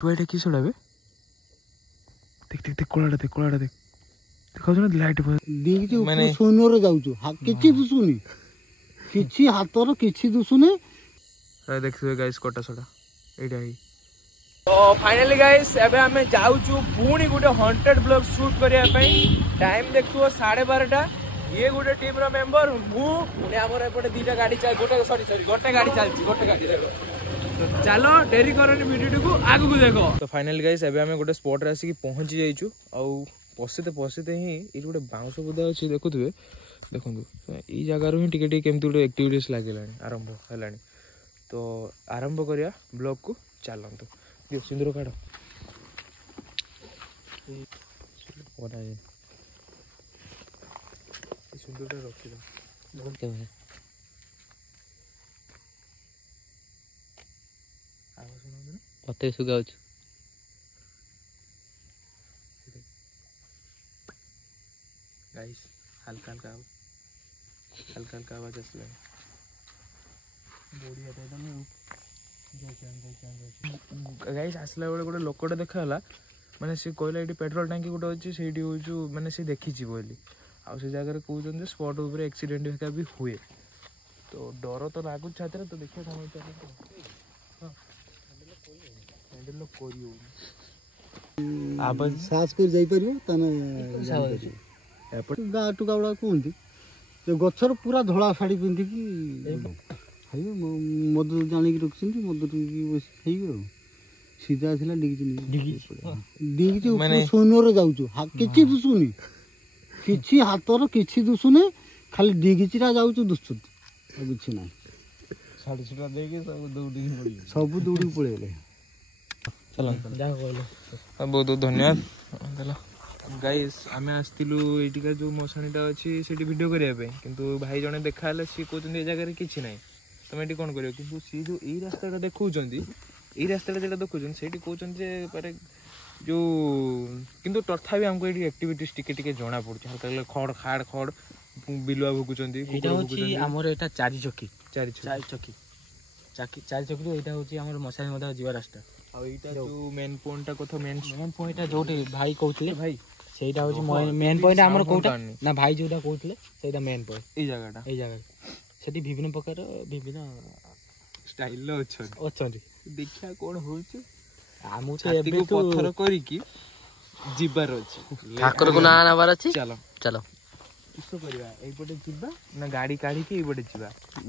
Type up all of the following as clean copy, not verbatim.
तू एटा कि सोडा बे देख देख देख कोलाडा देख देखौ न लाइट देख जो माने सोनो रे जाउछु किछि दुसुनी किछि हातर किछि दुसुनी देखिए गाइस कोटा सोडा एटा ही। तो फाइनली गाइस एबे हमें जाउछु पुणी गुटे हॉन्टेड ब्लॉग शूट करिया पई। टाइम देखथु 12:30 ये गुटे टीम रो मेंबर मु पुणी हमर एपटे दीटा गाड़ी चल गोटे गाड़ी चलची गोटे गाड़ी देखो। तो चलो डेरी करनी वीडियो को आगु को देखो। तो फाइनली गाइस एबे हमें गुटे स्पॉट रे आसी पहुंची जाइछु आ पसिते ही ये गोटे बाउंस बुदा अच्छी देखुए देखो ये जगार ही टिके केमती गोटे एक्टिविटीज लगे आरंभ है। तो आरंभ करिया ब्लॉग को चलतु दियो सिंदूर काढ़ सिंदूर रखी पते सुगा गाइस हल्का हल्का आवाज आसला गाइस आसला बेले गोटे लोकटे देखा माने सी कहला ये पेट्रोल टांकी गोटे अच्छी से माने सी देखी बोली आउ से जगह कहते स्पॉट उपर एक्सीडेंट हेका भी हुए। तो डर तो लागू छात्र तो देखिए आवाज सास कर जाई परियो तने गाँ टुका गुड़ा कहते तो गचर पूरा धड़ा शाढ़ी पिंधिकी खाइबे मद जानिक रखिं मद बस खाइबे सीधा थिला डिगी माने सोनो रे जाउछु किछि दुसुनी किछि हातर किछि दुसुनी खाली डिगिचिरा जाउछु दुसुत किछि नै साड़ी छुटा देके सब दौड़ी पळेले चलो जा कहले बहुत बहुत धन्यवाद। गाइस आमे आस्तिलु एटिका जो मसाणीटा अछि सेठी वीडियो करिया पे किंतु भाई जने देखाले सी कहउछन ए जगह रे किछि नै तमे एटी कोन करियो किंतु सी जो ई रास्ताटा देखौछन्ती ई रास्ताटा जेटा देखौछन सेठी कहउछन जे पारे जो किंतु तथापि हमको एटी एक्टिविटीज टिके जणा पड़छ हल्का खड़ खाड़ खड़ बिलुआ भुकुचंती एटा होची हमर एटा चारि चक्की रो एटा होची हमर मसाणी मदा जीवा रास्ता आ एटा जो मेन पॉइंटटा कथा मेन पॉइंटटा जोटे भाई कहउतले भाई सेटा होची मेन पॉइंट हमर कोटा ना भाई जोटा कहउतले सेटा मेन पॉइंट ए जगह सेठी विभिन्न प्रकार विभिन्न स्टाइल लो अछंती देखिया कोन होउछ आमु तो एबे तो पत्थर करी की जिबार अछि ठाकुर को ना आनाबार अछि चलो किसो करिया एई पटे जिबा ना गाड़ी काढी के एई पटे जिबा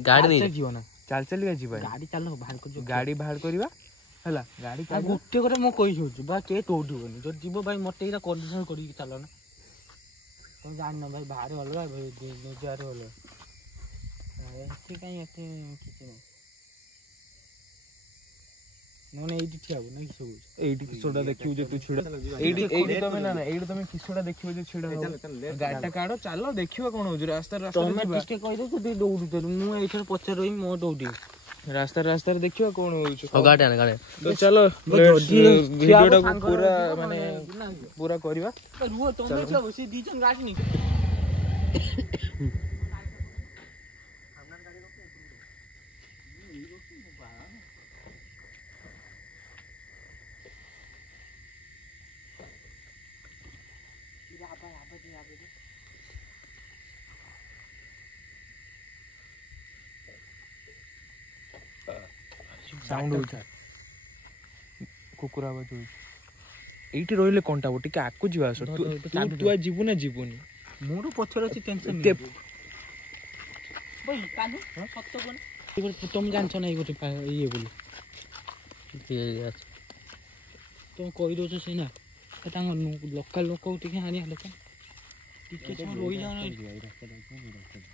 गाड़ी दे जीव ना चल के जिबा गाड़ी चल बाहर कर जो गाड़ी बाहर करबा हला गाड़ी का गुटे करे मो कहि होछु बा के तोडुबनी जो जीव भाई मते इरा कंडीशन करी चलो ना तो जान ना भाई बाहर अलगा भाई नजार अलगा ठीक है एते किछ नै नोने एडी ठियाबो नै किछो एडी किछोडा देखिउ जे तू छिडा एडी तमे ना तमे किछोडा देखिउ जे छिडा गाडीटा काढो चलो देखियो कोन होजु रास्ता तमे टिके कहि दे तू दौड़ी दे मु एठर पछर रही मो दौड़ी रास्ता देखियो कोन होजु गाडी तो चलो वीडियोटा को पूरा माने पूरा करबा रुओ तमे छ बसी दी जन गाडी नि साउंड हो कुकुर आवाज हो एठी रोइले कोनटा बो टिके आकु जीवा सर तू जीवु ना जीवुनी मोर पछर अछि टेंशन भाई कानु सत्य कोन तुम जानछ नै गोटे ये बोली ये तुम कहि दो छ सिना एटा लोकल लोक टिके हानि हले टिके छ रोई जाउ नै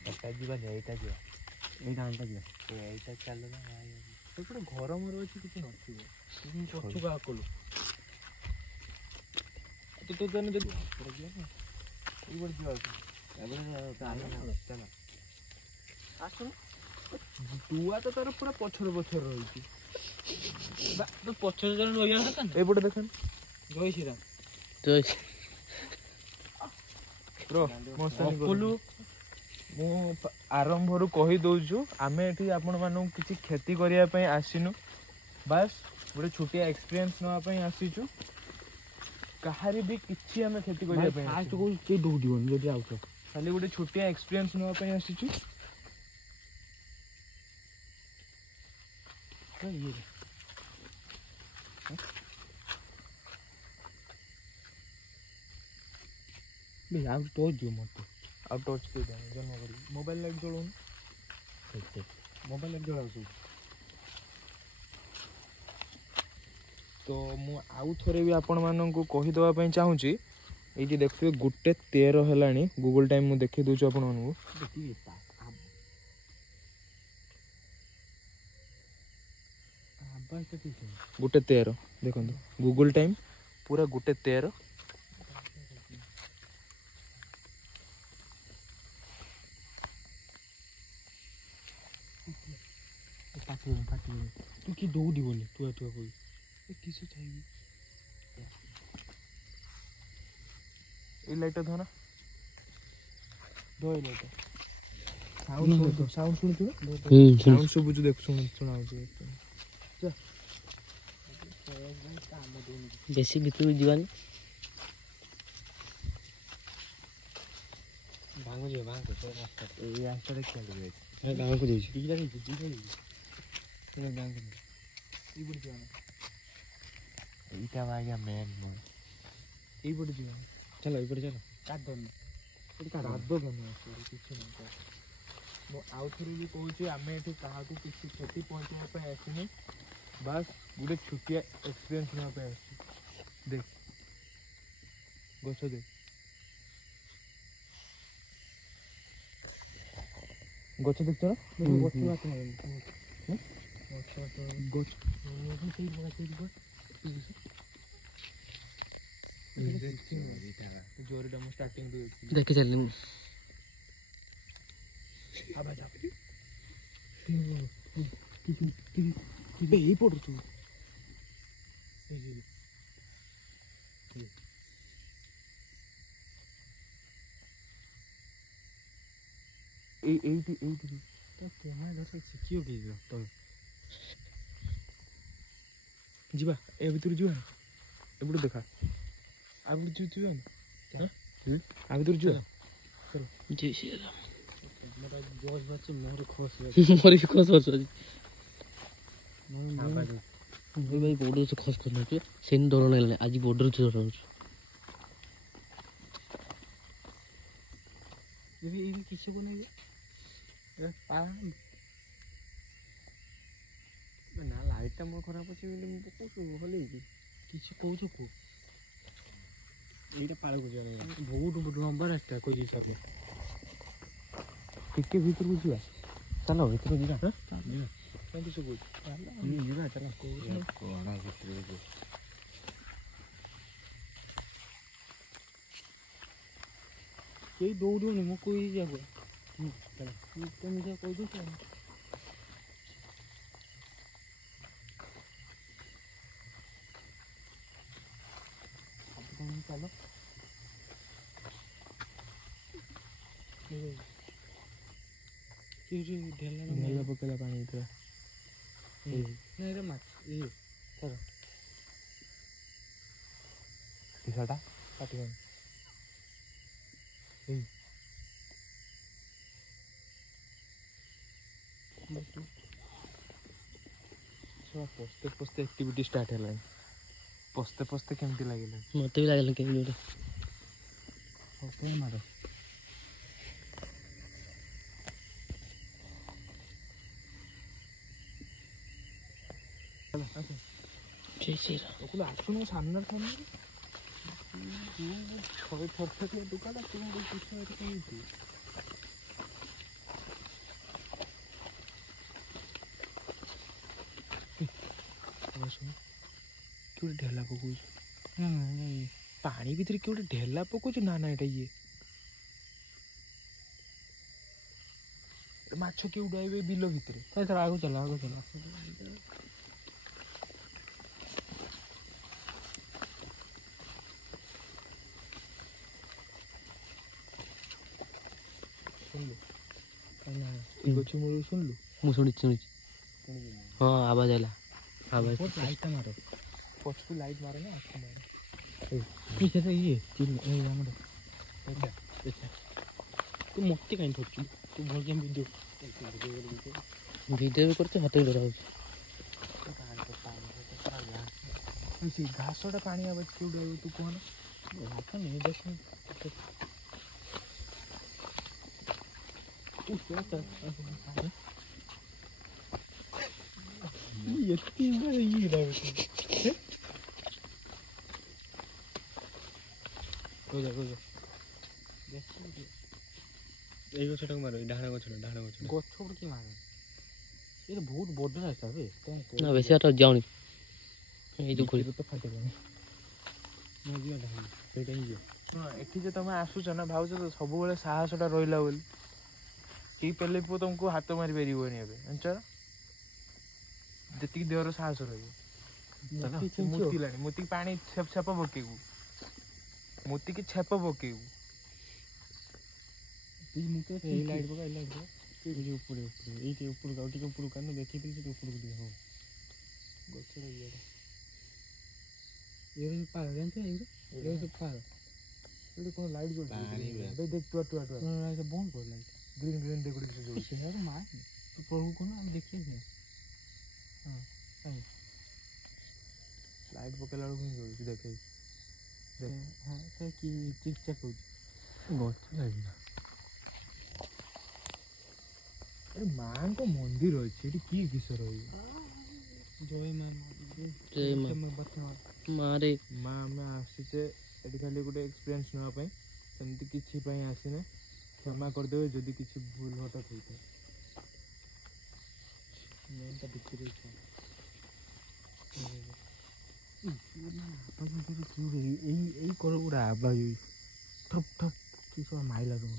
एटा जीवा एटा चलो ना एपटे घर मर अच्छी किसी नछुआ कलु तो तेने जब टुआ तो तार पूरा पछर रही तो पछर जन रही एपटे देखन जय श्री राम जय प्रो मोसनी मु आरंभ रु कही दउछु आमे एठी आपण मानु किछि खेती करिया पई आसिनु बस गोटे छोटिया एक्सपीरियंस नापी आसीचु कहारी भी किसी आम क्षति फास्ट दौड़न जब आउट खाली गोटे छोटिया एक्सपीरियंस नापी आसीचु टॉर्च जो मत आउ टॉर्च के जन्म कर मोबाइल लाइट जलाऊन मोबाइल लाइट जलाऊ तो मु आउ थोड़े भी आपण मानक कहीदेवाई चाहूँगी ये देखिए 1:13 है गूगल टाइम मुझे देखी दूसरी आपण मानक 1:13 देखो गूगल टाइम पूरा 1:13 तू कि दौड़ी बोली तू तू कोई किस चाहिए ये लाइट धोना दो लाइट साउंड सुन साउंड सब बुझ देख सुना बेसी भीतर जीवानी भांग जो भांग रास्ता ये रास्ता देखिए मैं गांव को देছি दिखला नहीं गांव को ई बुझ जाना इटा वाया मैन मोर ई बुझ जाना चलो इधर चलो काट दो काट दो किसी नहीं मो आउ थोड़ी भी कहूँ आम ये क्या किसी क्षति पहुँचाई आसनी बस गोटे छुटिया एक्सपीरियंस नापी आस देख गछ देख गछ देख गछ बात जोरीटा मु स्टार्टिंग देख चल यही पड़ तू शिखियो तो जीवा ए भीतर जीवा एपटे देखा आ भीतर जीवा आ भीतर जीवा जय श्री राम मेरा जोश बच्चे मोर खोस मोर खोस बच्चे मोर भाई बॉर्डर से खोस करना चाहिए सेन डर नहीं आज बॉर्डर से डर ये किसी को नहीं ना लाइट मोर खराब अच्छे भले किसी कौच को ये पार बहुत लंबा रास्ता कोई हिसाब से टिके भीतर को जीवा चलो भीतर जीवा कौन सब जीवा चलो कोना भीतर को कोई दौड़ो नहीं मो कोई जागो चलो तुम जा कोई दो चलो ढेला पकेला पानी इधर नहीं रे मत ये चलो टीशर्टा काटियो पस्ते पस्ते एक्टिविटी स्टार्ट है पस्ते पस्ते केमती लगे मत भी लगे केमती गोटे मार जय श्री राम आसुन सामने छे दुकान कि ढेला पकड़ पानी भीतर कि ढेला पकड़ ना ना ये माछ कि उड़ाइबे बिल भितर आगो चला आगो चला गछ मूल सुनलु मु शुणी हाँ आवाज आला हाँ भाई लाइट मारो पछकु लाइट मारो ना आँख मारो पीछे से ये चिल ए हमर अच्छा तू मोटी काइन थोची तू भल गेम वीडियो भी करते हाथ डरा से घासटा पानी आवाज क्यों तू कौन घास नहीं देख ये तीन बार ये रहा को जा এই গছটাকে মারো এই ডাহানা গছটা গছ কি মারে এটা বহুত বড় রাস্তা বে না বেশি আর যাওনি এই তো ঘুরি তো ফাটে গেল নদীয়া ঢালি ସେଇଟା ହିଁ ଯିବ ହଁ ଏଠି ଯେ ତମେ ଆସୁଛ ନା ଭାବୁଛ ତ ସବୁବେଳେ ସାହସଟା ରହିଲା ବୋଲି କେହି ପେଲେ ପୁଅ ତମକୁ ହାତ ମାରି ପାରିବନି ଏବେ ଜାଣିଛ ଯେତିକି ଦେହର ସାହସ ରହିବ ମୁତିଲାଣି ମୋତିକି ପାଣି ଛେପ ପକେଇବୁ ମୋତିକି ଛେପ ପକେଇବୁ এই লাইট পকা এই উপরে এইটি উপরে গাও টিকে উপরে কানো দেখি দিলে তো উপরে দিয়ে হবে গছর ইয়েটা এর পার জানতে এর পার ଏଠି କ'ଣ ଲାଇଟ୍ ଜ୍ୱଳୁଛି ଦେখ ଟୁଆ ବନ୍ଦ କର ଲାଇଟ୍ ଗ୍ରୀନ୍ ଦେଖୁଛି କିଛି ଜ୍ୱଳୁଛି ସେଟା ମା ତୁ ପଢ଼ୁ କଣ ଆମେ ଦେଖିବା ହଁ କାଇଁ ଲାଇଟ୍ ପକେଇଲା ବେଳକୁ ହିଁ ଜ୍ୱଳୁଛି ଦେଖେ ହଁ ସେ କି ଚିକ୍ ଚାକ୍ ହଉଛି ଗଛ ଲାଗିଲା ଏ ମାଙ୍କ ମନ୍ଦିର ଅଛି ଏଠି କିଏ କିସ ରହିବ ଜୟ ମା ମାରେ ମା ଆମେ ଆସିଛେ ଏଠି ଖାଲି ଗୋଟେ ଏକ୍ସପିରିଏନ୍ସ ନେବା ପାଇଁ ସେମିତି କିଛି ପାଇଁ ଆସିନେ କ୍ଷମା କରିଦେବେ ଯଦି କିଛି ଭୁଲ ହଠାତ୍ ହୋଇଥାଏ ମେନ୍ଟା ଭିତରେ এই করো ওরা আবাজ ঠপ ঠপ কিছু মাইলা দেবো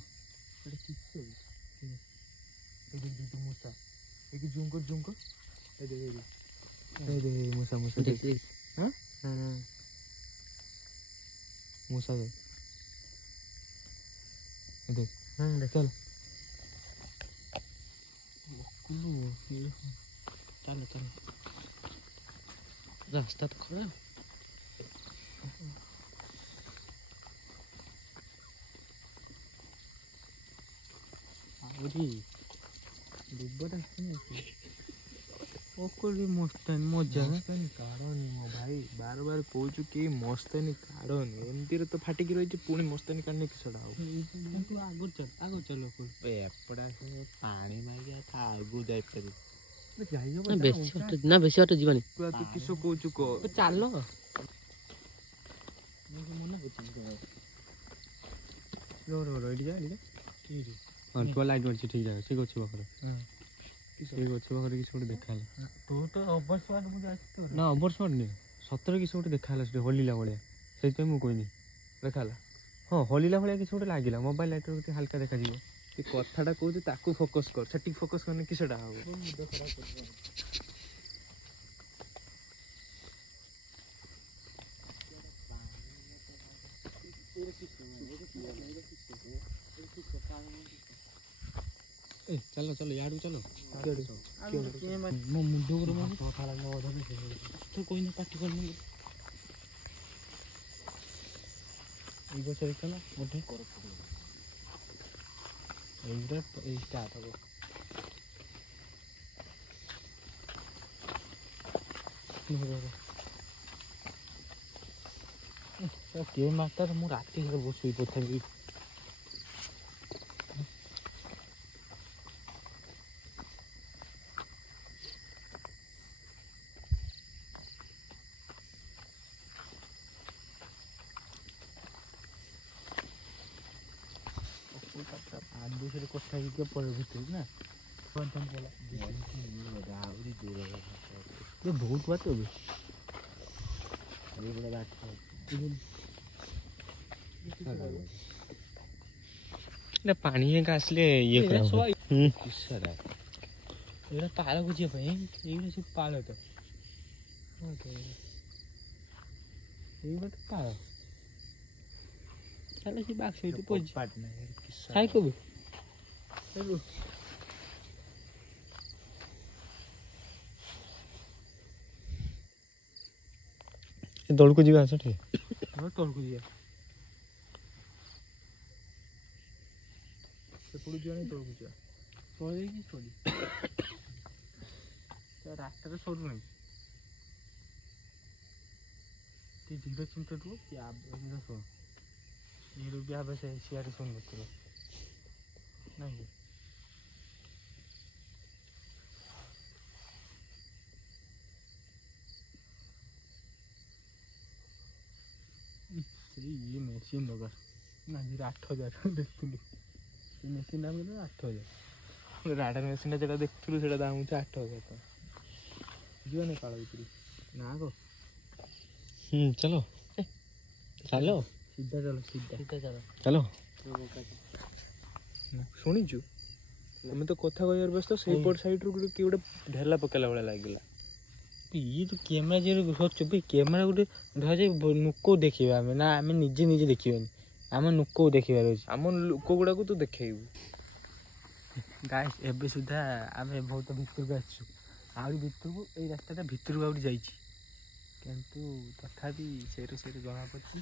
এটা কিসে এই যে মশা এই কি জুম কর এই দে মশা দেখ হ্যাঁ হ্যাঁ মশা দেখ দেখ হ্যাঁ দেখ চল চলো চলো রাস্তা তো খারাপ আরে দুব্বাটা শুনেছি ওকলি মস্তানি মজা ମସ୍ତାନୀ କାଢ଼ନି ମୋ ଭାଇ ବାର କହୁଛୁ କେହି ମସ୍ତାନୀ କାଢ଼ନି ଏମିତିରେ ତ ଫାଟିକି ରହିଛି ପୁଣି ମସ୍ତାନୀ କାଢ଼ନି କିସଟା ହବ ଆଗ ଚାଲ ଏପଟେ ଆସିଲେ ପାଣି ମାଗି ଆଗକୁ ଯାଇପାରିବୁ ନା ବେଶୀ ବାଟ ଯିବାନି ତୁ କିସ କହୁଛୁ କହ ଚାଲ ଏଇଠି ଯା ହଁ ତୁ ଲାଇଟ୍ ମାରିଛି ଠିକ୍ ଜାଗା ସେ ଗଛ ପାଖରେ ସେଇ ଗଛ ପାଖରେ କିଛି ଗୋଟେ ଦେଖା ହେଲା ତୁ ତ ଅବସ୍ୱାଦ ମୁଁ ଯାଉଛି ନା ଅବର୍ଷ ନୁହେଁ ସତରେ କିଛି ଗୋଟେ ଦେଖା ହେଲା ସେଠି ହଲିଲା ଭଳିଆ ସେଇଥିପାଇଁ ମୁଁ କହିନି ଦେଖା ହେଲା ହଁ ହଲିଲା ଭଳିଆ କିଛି ଗୋଟେ ଲାଗିଲା ମୋବାଇଲ ଲାଇଟ୍ରେ ଟିକେ ହାଲକା ଦେଖାଯିବ ସେ କଥାଟା କହୁଛୁ ତାକୁ ଫୋକସ୍ କର ସେଠିକି ଫୋକସ୍ କରିନି କି ସେଟା ହବ ଚାଲ ଚାଲ ଇଆଡ଼କୁ ଚାଲ ମୋ ମୁଣ୍ଡ ଉପରେ ତୁ କହିନି ପାଟି କରିନି ଏଇ ଗଛ ଦେଖ ନା ଗୋଟେ এইটা এই স্টার্ট হবো কে মাস্টার ମୁଁ ରାତି ସାରା ଶୋଇ ପଡ଼ିଥାନ୍ତି दूसरे को सही के पर भी ना ये बहुत बात हो गई ପାଣି ଆସିଲେ ଇଏ ଏଇଟା ପାଳ ବୁଝିବା ପାଇଁ ଏଇଗୁଡ଼ା ସବୁ ପାଳ ତ ଏଇଗୁଡ଼ା ପାଳ ତାହେଲେ ସେ ବାକ୍ସ ଏଇଠି ପଡ଼ିଛି ଖାଇ କବି ତଳକୁ ଯିବା ଆସ ଟିକେ ତଳକୁ ଯିବା ସେପଟକୁ ଯିବା ନାହିଁ ତଳକୁ ଯିବା ପଳେଇକି ଛୋଡ଼ି ରାସ୍ତାଟା ସରୁ ନାହିଁ ଟିକେ ଧୀରେ ଚିନ୍ତା ଥିବ କି ଶୁଣ ଇଏରୁ ବି ଆବେ ସେ ସିଆଡ଼େ ଶୁଣୁନଥିବ ନାଇଁ ସେଇ ଇଏ ମେସିନ୍ ଦରକାର ନା 8,000 ଦେଖୁଥିଲୁ ସେ ମେସିନ୍ ଦାମ 8,000 ରାଡାର ମେସିନ୍ଟା ଯେଟା ଦେଖୁଥିଲୁ ସେଇଟା ଦାମ ହେଉଛି 8,000 ଟଙ୍କା ଯିବାନି କାଳ ଭିତରୁ ନା କହ ଚାଲ ଚାଲ ସିଧା ଚାଲ ସିଧା ଚାଲ ଚାଲ ଶୁଣିଛୁ ଆମେ ତ କଥା କହିବାର ବ୍ୟସ୍ତ ସେଇପଟ ସାଇଡରୁ କିଏ ଗୋଟେ ଢେଲା ପକେଇଲା ଭଳିଆ ଲାଗିଲା ଇଏ ତ କ୍ୟାମେରା ଯେ ସଚୁ କ୍ୟାମେରା ଗୋଟେ ଧରାଯାଇ ଲୋକ ଦେଖିବା ଆମେ ନା ଆମେ ନିଜେ ନିଜେ ଦେଖିବାନି ଆମ ଲୋକକୁ ଦେଖିବାର ଅଛି ଆମ ଲୋକ ଗୁଡାକୁ ତୁ ଦେଖେଇବୁ ଗାଈ ଏବେ ସୁଦ୍ଧା ଆମେ ବହୁତ ଭିତରକୁ ଆସିଛୁ ଆହୁରି ଭିତରକୁ ଏଇ ରାସ୍ତାଟା ଭିତରକୁ ଆହୁରି ଯାଇଛି କିନ୍ତୁ ତଥାପି ସେଇଠୁ ଜଣାପଡ଼ୁଛି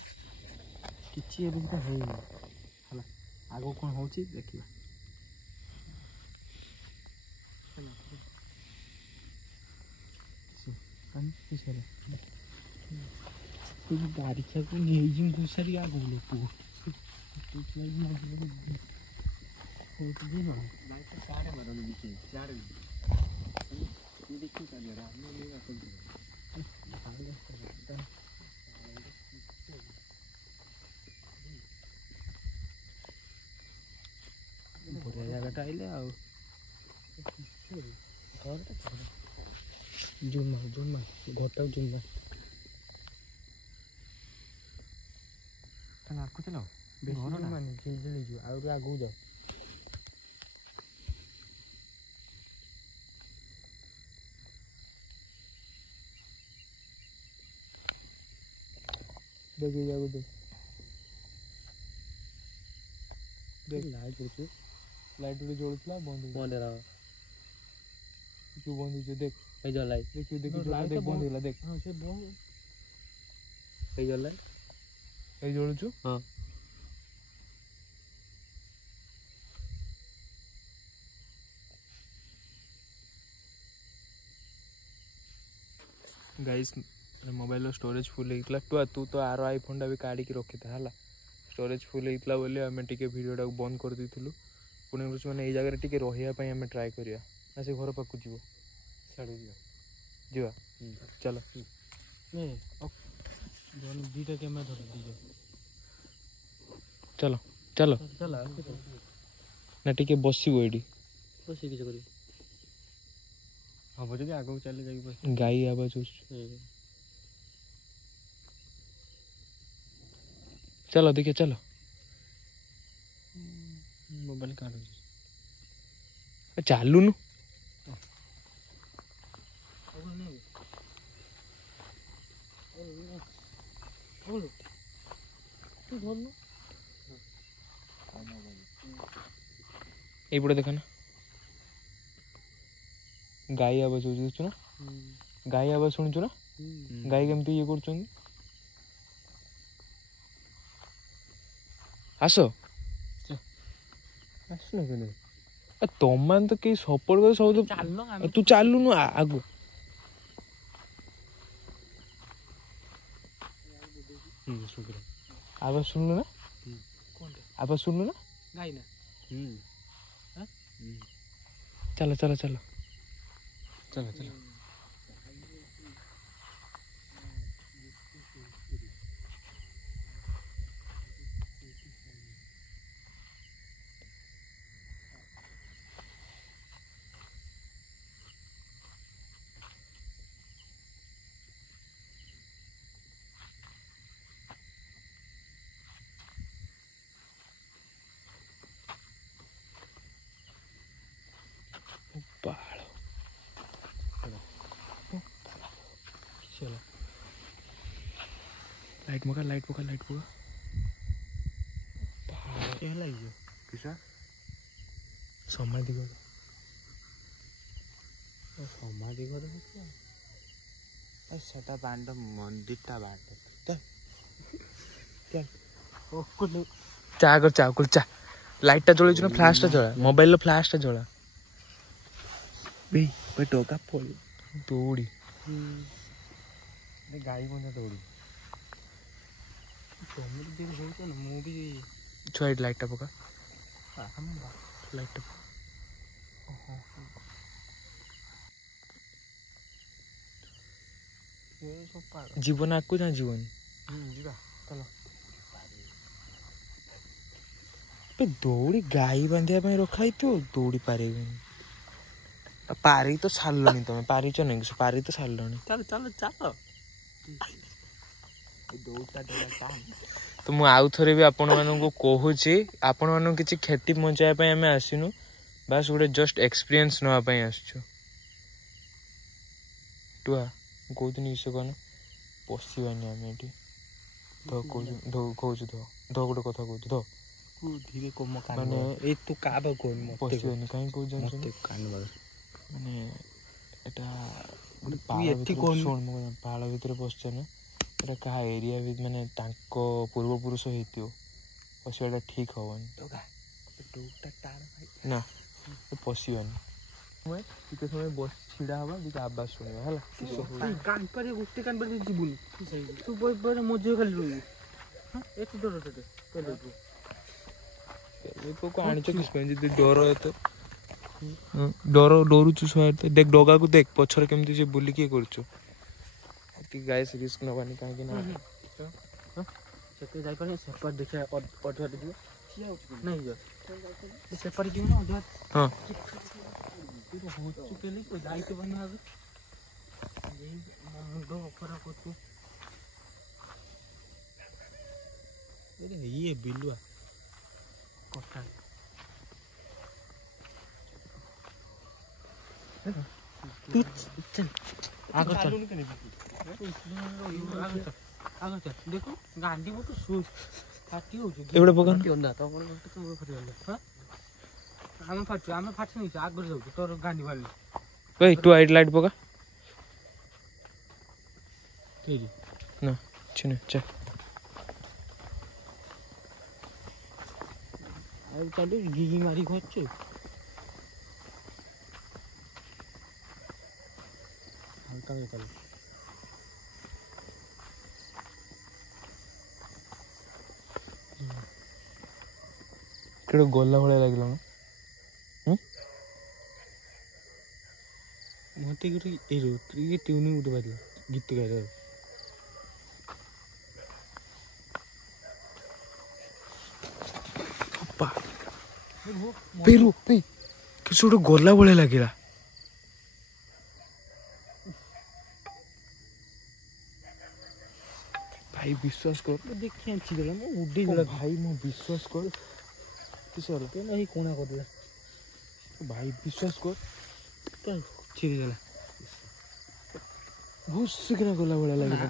କିଛି ଏବେ ସୁଦ୍ଧା ହେଇନି ହେଲା ଆଗକୁ କ'ଣ ହେଉଛି ଦେଖିବା ବାରିକାକୁ ନେଇଯିବୁ ଘୁଷାରି ଆଗକୁ ଲୋକ ବଢ଼ିଆ ଜାଗାଟା ଆଇଲେ ଆଉ ଜୁମା ଘରଟାକୁ ଜୁମା ଆଗକୁ ଚାଲ ବେଶୀ ମାନେ ହେଇଯିବ ଆହୁରି ଆଗକୁ ଯାଅ ଦେଖ ଯାକୁ ଦେଖ ଲାଇଟ୍ କରୁଛୁ ଲାଇଟ୍ ଗୋଟେ ଜଳୁଥିଲା ବନ୍ଦ ବନ୍ଦ ତୁ ବନ୍ଦ ହେଇଛୁ ଦେଖ ହେଇଯିବ ଲାଇଟ୍ ଦେଖିବୁ ଦେଖ ବନ୍ଦ ହେଇଗଲା ଦେଖ ହଁ ସେ ବନ୍ଦ ହେଇଯିବ ଲାଇଟ୍ ଏଇ ଜଳୁଛୁ ହଁ ଗାଇସ୍ ମୋବାଇଲର ଷ୍ଟୋରେଜ ଫୁଲ୍ ହେଇଥିଲା ତୁ ତ ଆର ଆଇଫୋନଟା ବି କାଢ଼ିକି ରଖିଥା ହେଲା ଷ୍ଟୋରେଜ ଫୁଲ୍ ହେଇଥିଲା ବୋଲି ଆମେ ଟିକେ ଭିଡ଼ିଓଟାକୁ ବନ୍ଦ କରିଦେଇଥିଲୁ ପୁଣି ମାନେ ଏଇ ଜାଗାରେ ଟିକେ ରହିବା ପାଇଁ ଆମେ ଟ୍ରାଏ କରିବା ନା ସେ ଘର ପାଖକୁ ଯିବ ସିଆଡ଼କୁ ଯିବା ଚାଲ ଦୁଇଟା କ୍ୟାମେରା ଧର ଦୁଇଟା ଚାଲ ଚାଲ ଚାଲ ନା ଟିକେ ବସିବୁ ଏଇଠି ବସି କିଛି କରିବି ହବ ଯଦି ଆଗକୁ ଚାଲି ଯାଇକି ଗାଈ ଆବାଜ ଆସୁଛି ଚାଲ ଦେଖିଆ ଚାଲ ମୋବାଇଲ କାଢୁଛି ଚାଲୁନୁ এইপଟେ ଦେଖ ନା ଗାଈ ଆବାଜ ହଉଛି ଦେଖୁଛୁ ନା ଗାଈ ଆବାଜ ଶୁଣୁଛୁ ନା ଗାଈ କେମିତି ଇଏ କରୁଛନ୍ତି ଆସ ଆସୁନ କିନ୍ତୁ ତମାନେ ତ କେହି ସପୋର୍ଟ କରି ସବୁ ତୁ ଚାଲୁନୁ ଆଗୁ ଆବାଜ ଶୁଣିଲୁ ନା ଆବାଜ ଶୁଣିଲୁ ନା ଗାଈ ନା ଚାଲ ଚାଲ ଚାଲ ଚାଲ ଚାଲ ବାଳ ଲାଇଟ୍ ପକା ଲାଇଟ୍ ପକା ଲାଇଟ୍ ପକା ହେଲା କି କିସ ସମାଧି ଘର ସମାଧି ଘର সেটা বান্ড মন্দিরটা বান্ড চা কর চা কর চা লাইটটা জ্বলেছ না ফ্ল্যাশটা জ্বলা মোবাইলର ଫ୍ଲାଶଟା ଜ୍ୱଳା ବେ ଟୋକା ପଳ ଦୌଡ଼ି ଗାଈ ମଧ୍ୟ ଦୌଡ଼ି ତମେ ଯଦି ହେଉଛ ନା ମୁଁ ବି ଛୁଆ ଏଇଠି ଲାଇଟଟା ପକା ଲାଇଟଟା ଜୀବନ ଆଗକୁ ନା ଜୀବନ ଯିବା ଚାଲ ଦୌଡ଼ି ଗାଈ ବାନ୍ଧିବା ପାଇଁ ରଖା ହେଇଥିବ ଦୌଡ଼ି ପାରିବେନି ପାରି ତ ଛାଡ଼ିଲଣି ତମେ ପାରିଛ ନାଇଁ ପାରି ତ ଛାଡ଼ିଲଣି ଚାଲ ଚାଲ ଚାଲ ତ ମୁଁ ଆଉ ଥରେ ବି ଆପଣମାନଙ୍କୁ କହୁଛି ଆପଣମାନଙ୍କୁ କିଛି କ୍ଷତି ପହଞ୍ଚାଇବା ପାଇଁ ଆମେ ଆସିନୁ ବାସ୍ ଗୋଟେ ଜଷ୍ଟ ଏକ୍ସପିରିଏନ୍ସ ନେବା ପାଇଁ ଆସିଛୁ ଟୁଆ ମୁଁ କହୁଥିଲି କିସ କହନ ପଶିବାନି ଆମେ ଏଠି କହୁଛୁ ଗୋଟେ କଥା କହୁଛୁ ଧୀରେ କମ ମାନେ ଏଇ ତୁ କାବା କହୁନି ପଶିବାନି କାହିଁ କହୁଛୁ ମାନେ ଏଟା ଗୋଟେ ପାହାଡ଼ ଭିତରେ ପଶିଛ ନା ଏଟା କାହା ଏରିଆ ବି ମାନେ ତାଙ୍କ ପୂର୍ବପୁରୁଷ ହେଇଥିବ ପଶିବାଟା ଠିକ୍ ହବନି ନା ପଶିବାନି ଟିକେ ସମୟ ବସି ଛିଡ଼ା ହବା ଟିକେ ଆବାଜ ଶୁଣିବା ହେଲା ଗୋଟେ କାନପାରେ ଯିବୁନି ତୁ ମଝିରେ ଖାଲି ରହିବୁ ଏତେ ଡର ଆଣିଛ କିଛି ପାଇଁ ଯଦି ଡର ଏତେ ଡରୁଛୁ ଛୁଆ ଏତେ ଦେଖ ଡଗାକୁ ଦେଖ ପଛରେ କେମିତି ସେ ବୁଲିକି ଇଏ କରୁଛୁ ଟିକେ ଗାଈ ରିସ୍କ ନେବାନି କାହିଁକି ନା ସେତେ ଯାଇପାରିନି ସେପଟେ ଦେଖିବା ଅଧବାଟ ଯିବ ନାଇଁ ସେପଟେ ଯିବ ନା ଅଧବାଟ ହଁ ଯାଇଥିବନି ଆଗ ମୁଣ୍ଡ ଅପରା କରୁଛୁ ଇଏ ବିଲୁଆ କଥା ଆଗ ଚାଲ ଦେଖୁ ଗାଣ୍ଡି ମତେ ଫାଟି ହଉଛି ଏଗୁଡ଼ା ପକା ଆମେ ଫାଟୁଛୁ ଆମେ ଫାଟି ନେଇଛୁ ଆଗରେ ଯାଉଛୁ ତୋର ଗାଣ୍ଡି ବାହାରିଲି ଭାଇ ତୁ ଆଇଟ୍ ଲାଇଟ୍ ପକା ନା ଚିନେ ଚା ଆଉ ଚାଲୁ ଗିଗି ମାରି ଖୋଜଛୁ ହାଲକା ଚାଲୁ କେଡ଼େ ଗଲା ଭଳିଆ ଲାଗିଲା ମତେ ଗୋଟେ ଇଏ ଟ୍ୟୁନିଂ ଗୋଟେ ବାଜିଲା ଗୀତ ଗାଇଲା କିଛି ଗୋଟେ ଗଲା ଭଳିଆ ଲାଗିଲା ଭାଇ ବିଶ୍ୱାସ କର ଦେଖି ଆଣିଛି ମୁଁ ଉଡେଇଦେଲା ଭାଇ ମୁଁ ବିଶ୍ୱାସ କର କିସ ହେଲା ଏଇ କୋଣା କରିଦେଲା ଭାଇ ବିଶ୍ୱାସ କର ଛିଡ଼ିଗଲା ଭୁସିକିନା ଗଲା ଭଳିଆ ଲାଗିଲା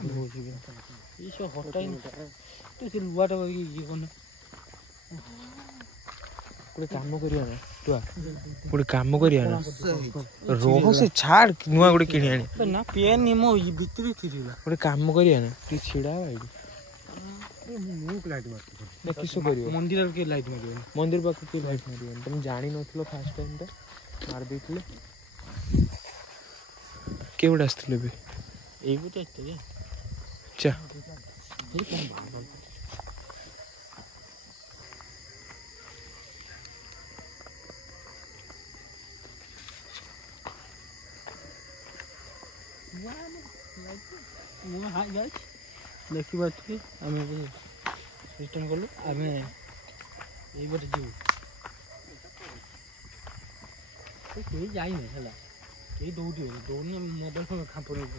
ଏଇ ସବୁ ହଟାଇ ତୁ ସେ ଲୁହାଟା ଇଏ କର ଗୋଟେ କାମ କରିବା ନା ଟୁଆ ଗୋଟେ କାମ କରିବା ନା ରହ ସେ ଛାଡ଼ ନୂଆ ଗୋଟେ କିଣି ଆଣି ନା ପେନ୍ ମୋ ଭିତରେ ଥିଲା ଗୋଟେ କାମ କରିବା ନା ଟିକେ ଛିଡ଼ା ହବା ଏଇଠି ନା କିସ କରିବ ମନ୍ଦିରରେ କିଏ ଲାଇଟ୍ ମାରିବନି ମନ୍ଦିର ପାଖକୁ କିଏ ଲାଇଟ୍ ମାରିବନି ତମେ ଜାଣିନଥିଲ ଫାଷ୍ଟ ଟାଇମ୍ଟା ମାରି ଦେଇଥିଲେ କିଏ ଗୋଟେ ଆସିଥିଲେ ବି ଏଇ ଗୋଟେ ଆସିଥିଲେ ଚା ମୁଁ ହାଇ ଯାଉଛି ଦେଖିପାରୁଛି ଆମେ ରିଟର୍ନ କଲୁ ଆମେ ଏଇପଟେ ଯିବୁ କେହି ଯାଇନି ହେଲା କେହି ଦୌଡ଼ିବେ ଦୌଡ଼ିଲେ ମୋବାଇଲ ଫୋନ ଖାମ୍ପ ରହିବ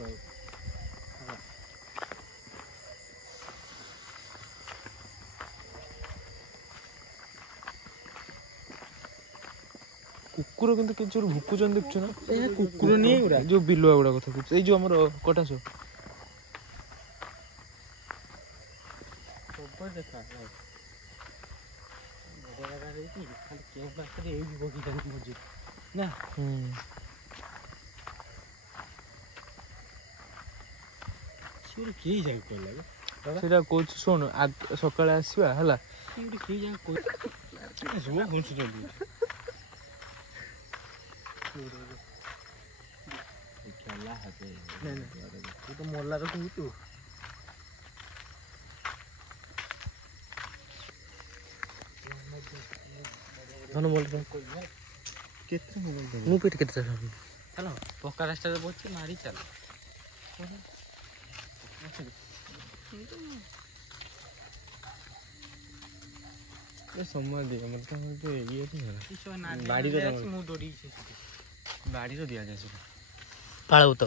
କୁକୁର କିନ୍ତୁ କିଛି ଜୋର ଭୁକୁଛନ୍ତି ଦେଖୁଛୁ ନା କୁକୁର ନିଏ ଗୁଡ଼ା ଯୋଉ ବିଲୁଆ ଗୁଡ଼ା କଥା କହୁଛୁ ଏଇ ଯୋଉ ଆମର କଟାସ ଦେଖା କେଉଁ ପାଖରେ ଏଇ ବଗିଚାରେ ମଝି ନା ସିଏ ଗୋଟେ କେହି ଜାଗା କହିଲା ସେଇଟା କହୁଛି ଶୁଣୁ ସକାଳେ ଆସିବା ହେଲା। ସିଏ ଗୋଟେ କେହି ଜାଗା କହିଲା ସବୁ ଘୁଞ୍ଚୁଛନ୍ତି ଖେଲା ହାତେ ତୁ ତ ମଲାର କହୁଛୁ ଧନ ବୋଲ କେତେ ମୁଁ ପେଟ କେତେ ଚାଲ ପକ୍କା ରାସ୍ତାରେ ବସିଛି ମାରି ଚାଲ ସମୟ ଦିଅ ମତେ ଇଏ ମୁଁ ଦୌଡ଼ିଛି ବାଡ଼ିର ଦିଆଯାଏ ସେଟା ପାଳଉ ତ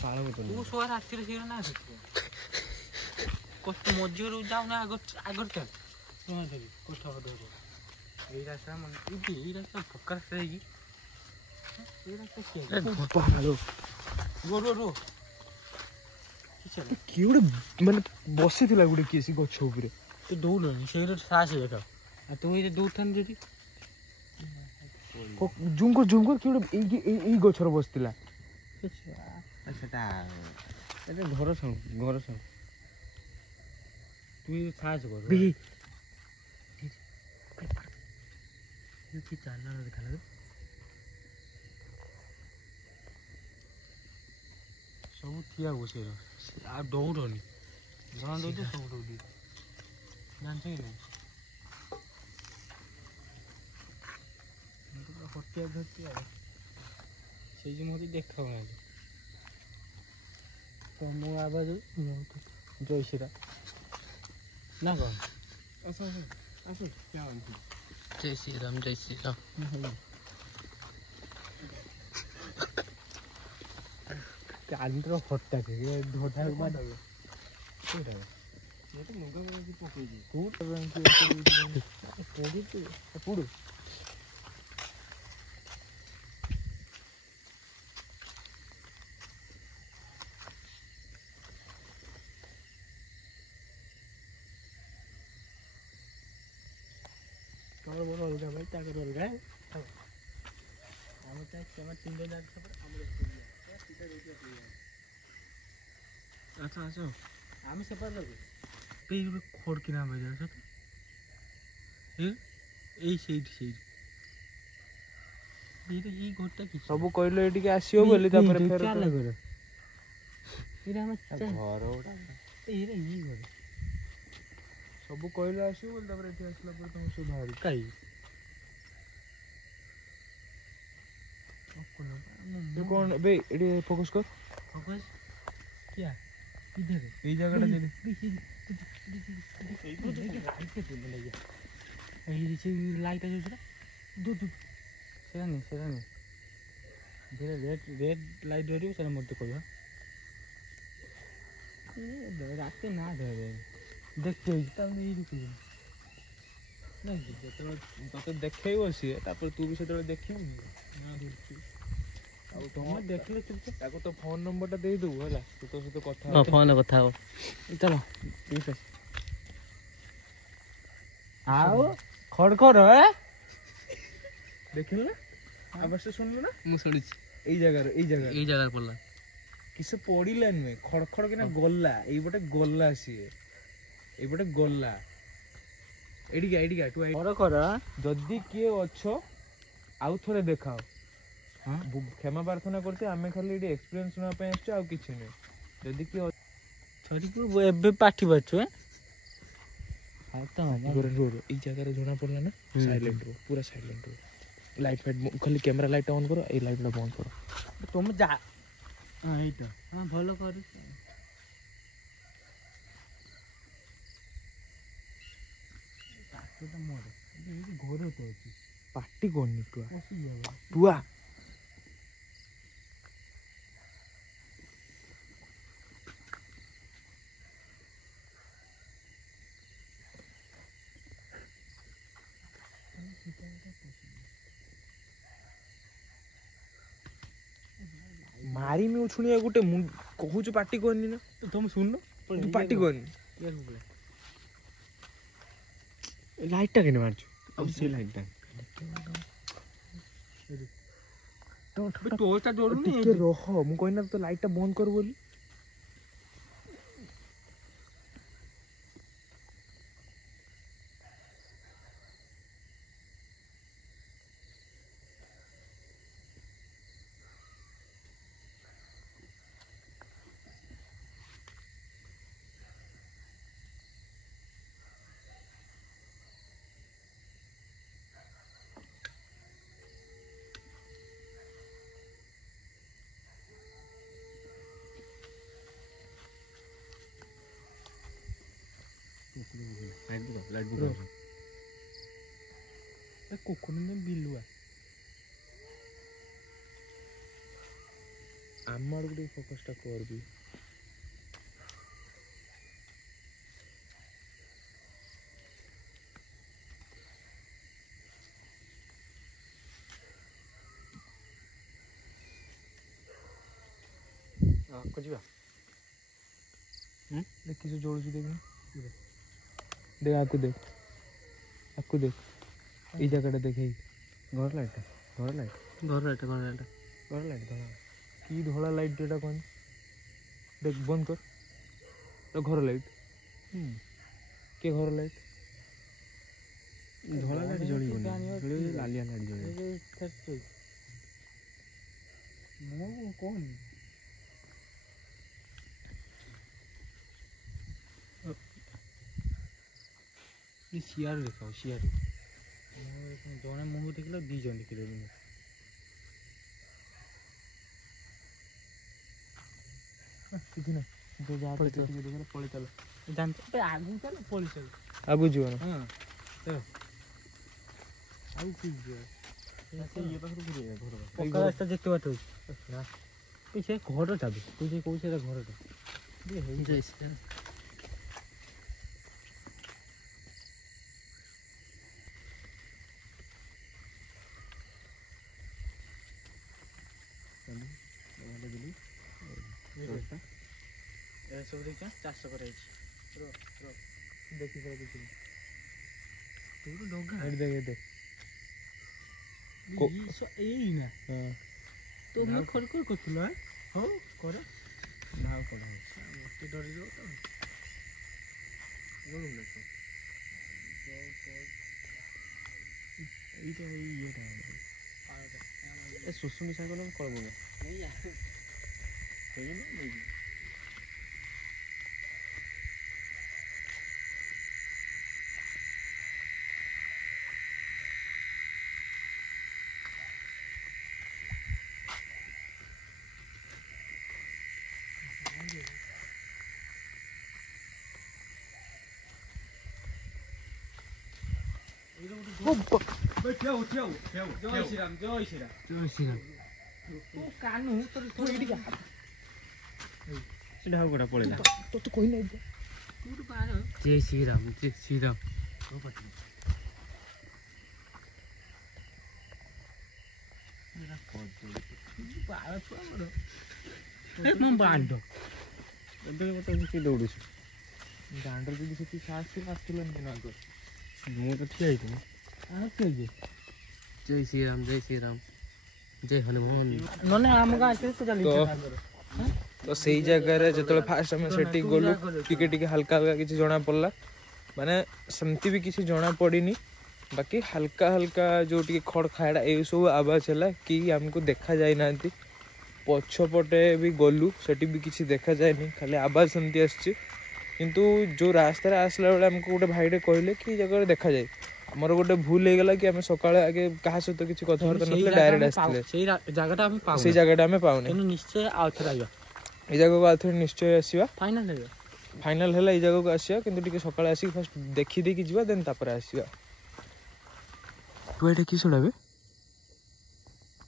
ପାଳକୁ ତ ତୁ ଶୋଆ ରାତିରେ ଶୀଘ୍ର ନା କଷ୍ଟ ମଝିରୁ ଯାଉନା ଆଗର ଚାଲ କଷ୍ଟ ହବ ଏଇ ରାସ୍ତା ଏଇ ରାସ୍ତା ପକ୍କା ରାସ୍ତା ହେଇକି ଏଇ ରାସ୍ତା କିଏ ଗୋଟେ ମାନେ ବସିଥିଲା ଗୋଟେ କିଏ ସେ ଗଛ ଉପରେ ତୁ ଦୌଡ଼ୁନି ସେଇଟା ସାହସ ଦେଖାଉ ଆଉ ତୁ ଏଇଟା ଦୌଡ଼ଥାନ୍ତୁ ଯଦି ଜୁମକର କିଏ ଗୋଟେ ଏଇ ଗଛରେ ବସିଥିଲା। ସେଟା ଏଟା ଘର ସାଙ୍ଗ ତୁ ସାହସ କର কি চালা দেখালে ସବୁ ଠିଆ ବସେଇ ଆଉ ଦୌଡ଼ନି ଜଣା ଦୌଡ଼ ସବୁ ଦୌଡ଼ି ଜାଣିଛ କି ନାହିଁ ହଟିଆ ଧରତି ଆଉ ସେଇ ଯେ ମୋତେ ଦେଖାଉନାହାନ୍ତି ତମ ଆବାଜ ଜୟ ଶ୍ରୀରାମ ନା କ'ଣ जय श्री राम जय श्री राम कांद्र हट्टा के ढोढा मार कोटा ये तो मुंगा में की पकई दी कोट रंग के पड़ी तो पुडू और बोलो अलगा भाई क्या करो अलगा हम तो केमा 3 दिन जाके पर हम लोग सीधा रोटी है अच्छा अच्छा हम से पर लगे पे खोड़ की नाम है जरा ए ए सेट ये गोटा की सब कहलो एटी के आसीओ बोली तापर फेर क्या लगे रे इरा हम घर ओडा एरा ई घर सब कहलो आसीओ बोली तापर एटी आसला पर तुम सब बाहर काई ये कौन बे एटी फोकस कर फोकस क्या इधर এই জায়গাটা দে এই যে লাইট আছে সেটা দু সেটা নেই যেটা রেড লাইট ধরিব সেটা মধ্যে কইবা রাতে না ধরে দেখতে তাহলে এই রকম না যেতেବେଳେ ତତେ ଦେଖେଇବ ସିଏ ତାପରେ ତୁ ବି ସେତେବେଳେ ଦେଖିବୁ ନା ଧରছি ଆଉ ତମେ ଦେଖିଲେ ତାକୁ ତ ଫୋନ ନମ୍ବରଟା ଦେଇଦେବୁ ହେଲା ତୁ ତୋ ସହିତ କଥା ହଁ ଫୋନ କଥା ହବ ଚାଲ ଠିକ ଅଛି ଆଉ ଖଡଖଡ ଦେଖିଲୁ ନା ଆବାଜଟା ଶୁଣିଲୁ ନା ମୁଁ ଶୁଣିଛି ଏଇ ଜାଗାରେ ପଡିଲା କିଛି ପଡିଲା ନୁହେଁ ଖଡଖଡ କିନା ଗଲା ଏଇପଟେ ଗଲା ସିଏ ଏଇପଟେ ଗଲା ଏଇଠିକା ତୁ ଖଡଖଡ ଯଦି କିଏ ଅଛ ଆଉ ଥରେ ଦେଖାଅ କ୍ଷମା ପ୍ରାର୍ଥନା କରୁଛେ ଆମେ ଖାଲି ଏଠି ଏକ୍ସପିରିଏନ୍ସ ନେବା ପାଇଁ ଆସିଛୁ ଆଉ କିଛି ନୁହେଁ ଯଦି କିଏ ଏବେ ପାଠି ପାରୁଛୁ ଏଇ ଜାଗାରେ ଜଣା ପଡିଲା ନା ସାଇଲେଣ୍ଟ ରୁ ପୁରା ସାଇଲେଣ୍ଟ ରୁ ଲାଇଟ୍ ଫାଇଟ୍ ଖାଲି କ୍ୟାମେରା ଲାଇଟ୍ ଅନ୍ କର ଏଇ ଲାଇଟ୍ଟା ବନ୍ଦ କର ତମେ ଯା ଏଇଟା ହଁ ଭଲ କରୁଛ ଘରେ ତ ଅଛି ପାଟି କରନି ଟୁଆ ମାରିମି ଉଛୁଣିଆ ଗୋଟେ କହୁଛୁ ପାଟି କରନି ନା ତମେ ଶୁଣୁନ ପାଟି କରନି ଲାଇଟ୍ଟା କେନେ ମାରୁଛୁ ଆଉ ସେ ଲାଇଟ୍ଟା ଟୋଟା ଜୋରୁନି ଟିକେ ରହ ମୁଁ କହିନା ତ ଲାଇଟ୍ଟା ବନ୍ଦ କର ବୋଲି ଲାଇଟ୍ Bro. ଏ କୁକୁର ବିଲୁଆ ଆମ ଆଡ଼କୁ ଟିକେ ଫୋକସ୍ଟା କରବି। ଯିବା ଦେଖିଛୁ ଜଳୁଛୁ ଦେଖ ଦେখ ଆକୁ ଦେଖ ଆକୁ ଦେଖ ଏଇ ଜାଗାଟା ଦେଖ ଏଇ ଘର ଲାଇଟ୍ ଘର ଲାଇଟ୍ ଧଳା କି ଧଳା ଲାଇଟ୍ ଏଟା କହନି ଦେখ ବନ୍ଦ କର ତ ଘର ଲାଇଟ୍ କିଏ ଘର ଲାଇଟ୍ ଧଳା ଲାଇଟ୍ ଜଳିବନି ଲାଲିଆ ଲାଇଟ୍ ଜଳିବ। ମୁଁ କହୁନି ସିଆର ଦେଖାଉ ସିଆର ଜଣେ ମୁହଁ ଦେଖିଲେ ଦି ଜଣ ଦେଖିଲେ କିଛି ନାହିଁ ଯାହା ପଳେଇ ଚାଲ ଜାଣିଛ ଆଗକୁ ଚାଲ ପଳେଇ ଚାଲ ଆଗକୁ ଯିବ ନା ହଁ ଆଉ ଠିକ ଯିବ ଇଏ ପାଖରୁ ଘୁରିବା ଘର ପକ୍କା ରାସ୍ତା ଯେତେ ବାଟ ହଉଛି ସେ ଘରଟା ବି ତୁ ଯେ କହୁଛୁ ସେଟା ଘରଟା ଏସବୁ ଦେଖିବା ଚାଷ କରାଯାଇଛି ଦେଖି କିଛି ଡଙ୍ଗା ଦେଖ ଏଇ ନା ତମେ ଖଡ଼ କଣ କରୁଥିଲ ହଉ କର ନାଉ କଣ ମତେ ଡରିଯିବ ତ এইটা এই ইয়েটা এ সুসুমি শাক না করবো না এই না এই জয় শ্রীরাম জয় শ্রীরাম জয় শ্রীরাম ও কানু তোর তোর এদিকে সেটা হাউ কোটা পড়েলা তো তো কই নাই তুই পার জয় শ্রীরাম ও পাটি এরা কত তুই পার ছুয়া মর এ মম বান্ড ଏବେ ମତେ କିଛି ଦୌଡୁଛି ଦାଣ୍ଡରେ ଯଦି ସେଠି ଆସିଥିଲନି ନା ଆଗ ମୁଁ ତ ଠିଆ ହେଇଥିଲି ଜୟ ଶ୍ରୀରାମ ଜୟ ହନୁମାନ ନନେ ଆମ ଗାଁ ଆସିଲେ ତ ଚାଲି ତ ସେଇ ଜାଗାରେ ଯେତେବେଳେ ଫାଷ୍ଟ ଆମେ ସେଠି ଗଲୁ ଟିକେ ଟିକେ ହାଲକା ହାଲକା କିଛି ଜଣା ପଡିଲା ମାନେ ସେମିତି ବି କିଛି ଜଣା ପଡିନି ବାକି ହାଲକା ହାଲକା ଯୋଉ ଟିକେ ଖଡ ଖାଇଡା ଏଇ ସବୁ ଆବାଜ ହେଲା କି ଆମକୁ ଦେଖା ଯାଇନାହାନ୍ତି ପଛପଟେ ବି ଗଲୁ ସେଠି ବି କିଛି ଦେଖାଯାଏନି ଖାଲି ଆବାଜ ସେମିତି ଆସିଛି କିନ୍ତୁ ଯୋଉ ରାସ୍ତାରେ ଆସିଲା ବେଳେ ଆମକୁ ଗୋଟେ ଭାଇଟେ କହିଲେ କି ଏଇ ଜାଗାରେ ଦେଖାଯାଏ ଆମର ଗୋଟେ ଭୁଲ ହେଇଗଲା କି ଆମେ ସକାଳେ ଆଗେ କାହା ସହିତ କିଛି କଥାବାର୍ତ୍ତା ନଥିଲେ ଡାଇରେକ୍ଟ ଆସିଥିଲେ ସେଇ ଜାଗାଟା ଆମେ ପାଉନେ ନିଶ୍ଚୟ ଆଉଥରେ ଆଇବା ଏଇ ଜାଗାକୁ ଆଉଥରେ ନିଶ୍ଚୟ ଆସିବା ଫାଇନାଲ ହେଲା ଏଇ ଜାଗାକୁ ଆସିବା କିନ୍ତୁ ଟିକେ ସକାଳେ ଆସିକି ଫାଷ୍ଟ ଦେଖିଦେଇକି ଯିବା ଦେନ୍ ତାପରେ ଆସିବା ତୁ ଏଇଟା କି ଶୁଣାବେ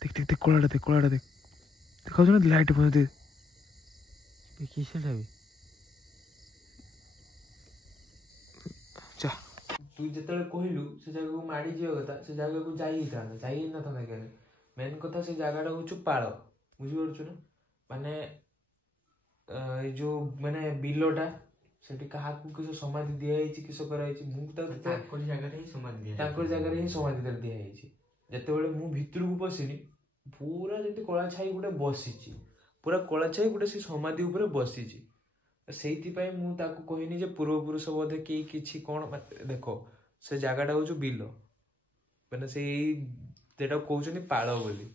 ଦେଖ କଳାଟା ଦେଖ ଦେଖାଉଛୁ ନା ଲାଇଟ୍ ପଛେ କିସଟା ବି ଯା ତୁ ଯେତେବେଳେ କହିଲୁ ସେ ଜାଗାକୁ ମାଡ଼ି ଯିବା କଥା ସେ ଜାଗାକୁ ଯାଇ ହେଇନଥାନ୍ତା କେন ମେନ୍ କଥା ସେ ଜାଗାଟା ହଉଛି ପାଳ ବୁଝିପାରୁଛୁ ନା ମାନେ ଏଇ ଯୋଉ ମାନେ ବିଲଟା ସେଠି କାହାକୁ କିସ ସମାଧି ଦିଆହେଇଛି କିସ କରାହେଇଛି ମୁଁ ତାଙ୍କରି ଜାଗାରେ ହିଁ ସମାଧି ଦିଆହେଇଛି ଯେତେବେଳେ ମୁଁ ଭିତରକୁ ପଶିନି ପୁରା ଯେମିତି କଳା ଛାଇ ଗୋଟେ ବସିଛି ପୁରା କଳା ଛାଇ ଗୋଟେ ସେ ସମାଧି ଉପରେ ବସିଛି ସେଇଥିପାଇଁ ମୁଁ ତାକୁ କହିନି ଯେ ପୂର୍ବପୁରୁଷ ବୋଧେ କେହି କିଛି କଣ ଦେଖ ସେ ଜାଗାଟା ହଉଛି ବିଲ ମାନେ ସେଇ ଯେଟା କହୁଛନ୍ତି ପାଳ ବୋଲି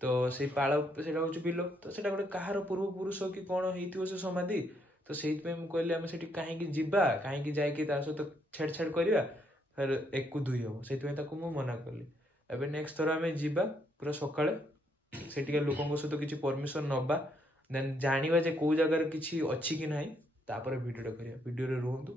ତ ସେଇ ପାଳ ସେଇଟା ହଉଛି ବିଲ ତ ସେଇଟା ଗୋଟେ କାହାର ପୂର୍ବପୁରୁଷ କି କଣ ହେଇଥିବ ସେ ସମାଧି ତ ସେଇଥିପାଇଁ ମୁଁ କହିଲି ଆମେ ସେଠି କାହିଁକି ଯିବା କାହିଁକି ଯାଇକି ତା ସହିତ ଛେଡ଼ଛାଡ଼ କରିବା ଏକକୁ ଦୁଇ ହବ ସେଇଥିପାଇଁ ତାକୁ ମୁଁ ମନା କଲି ଏବେ ନେକ୍ସଟ ଥର ଆମେ ଯିବା ପୁରା ସକାଳେ ସେଠିକା ଲୋକଙ୍କ ସହିତ କିଛି ପରମିଶନ ନବା ଦେନ୍ ଜାଣିବା ଯେ କୋଉ ଜାଗାରେ କିଛି ଅଛି କି ନାହିଁ ତାପରେ ଭିଡ଼ିଓଟା କରିବା ଭିଡ଼ିଓରେ ରୁହନ୍ତୁ।